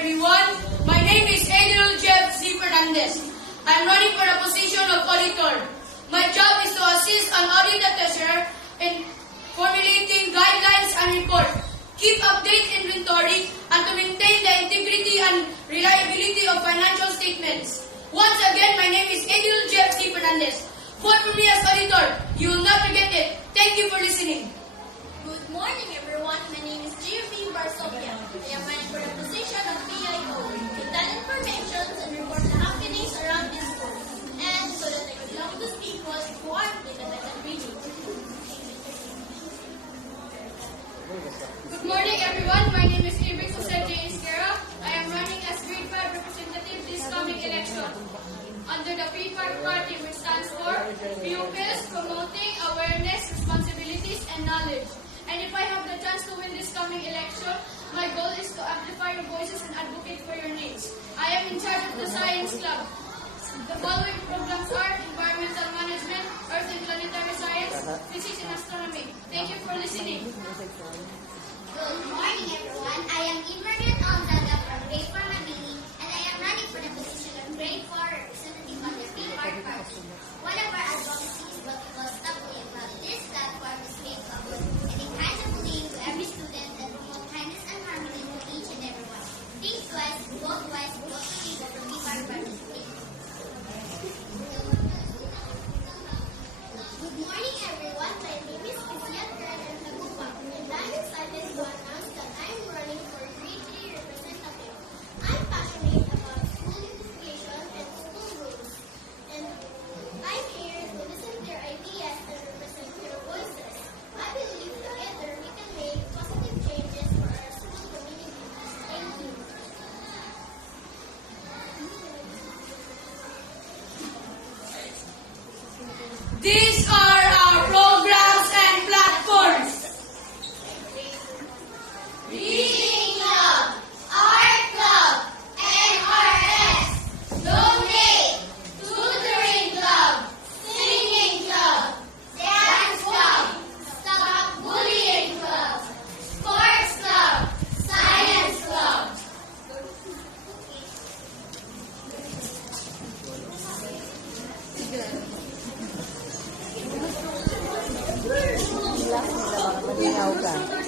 everyone. My name is Adriel Jeff C. Fernandez. I'm running for the position of auditor. My job is to assist an audit treasurer in formulating guidelines and reports, keep update inventory, and to maintain the integrity and reliability of financial statements. Once again, my name is Adriel Jeff C. Fernandez. Vote for me as auditor. You will not regret it. Thank you for listening. Good morning, everyone. My name is G.V. Barsopia. I am running for the position of PIO. We tell information and report the happenings around this school. And so that I could belong to people who are in the letter reading. Good morning, everyone. My name is Ibrik Jose J. Isquera. I am running as grade 5 representative this coming election. Under the P5 party, which stands for Pupils Promoting Awareness, Responsibilities, and Knowledge. And if I have the chance to win this coming election, my goal is to amplify your voices and advocate for your needs. I am in charge of the Science Club. The following programs are Environmental Management, Earth and Planetary Science, Physics and Astronomy. Thank you for listening. Good morning, everyone. I am Imran Alzaga from grade 4 Mabini, and I am running for the position of grade 4 representative on the P5 party. One of our advocacy is what we call Stop Bullying Club. This platform is made to avoid any kinds of bullying to every student and promote kindness and harmony to each and everyone. Think twice, vote twice, vote for me, vote for P5 party. Good morning, everyone. My name is Kezia Karen Tagupa, and I'm excited to announce that I'm running for grade 3 representative. I'm passionate about school unification and school rules, and I'm here to listen to their ideas and represent their voices. I believe together we can make positive changes for our school community. Thank you. These are our programs and platforms. Reading Club, Art Club, NRS, Donate, Tutoring Club, Singing Club, Dance Club, Stop Bullying Club, Sports Club, Science Club. Malinaw ka.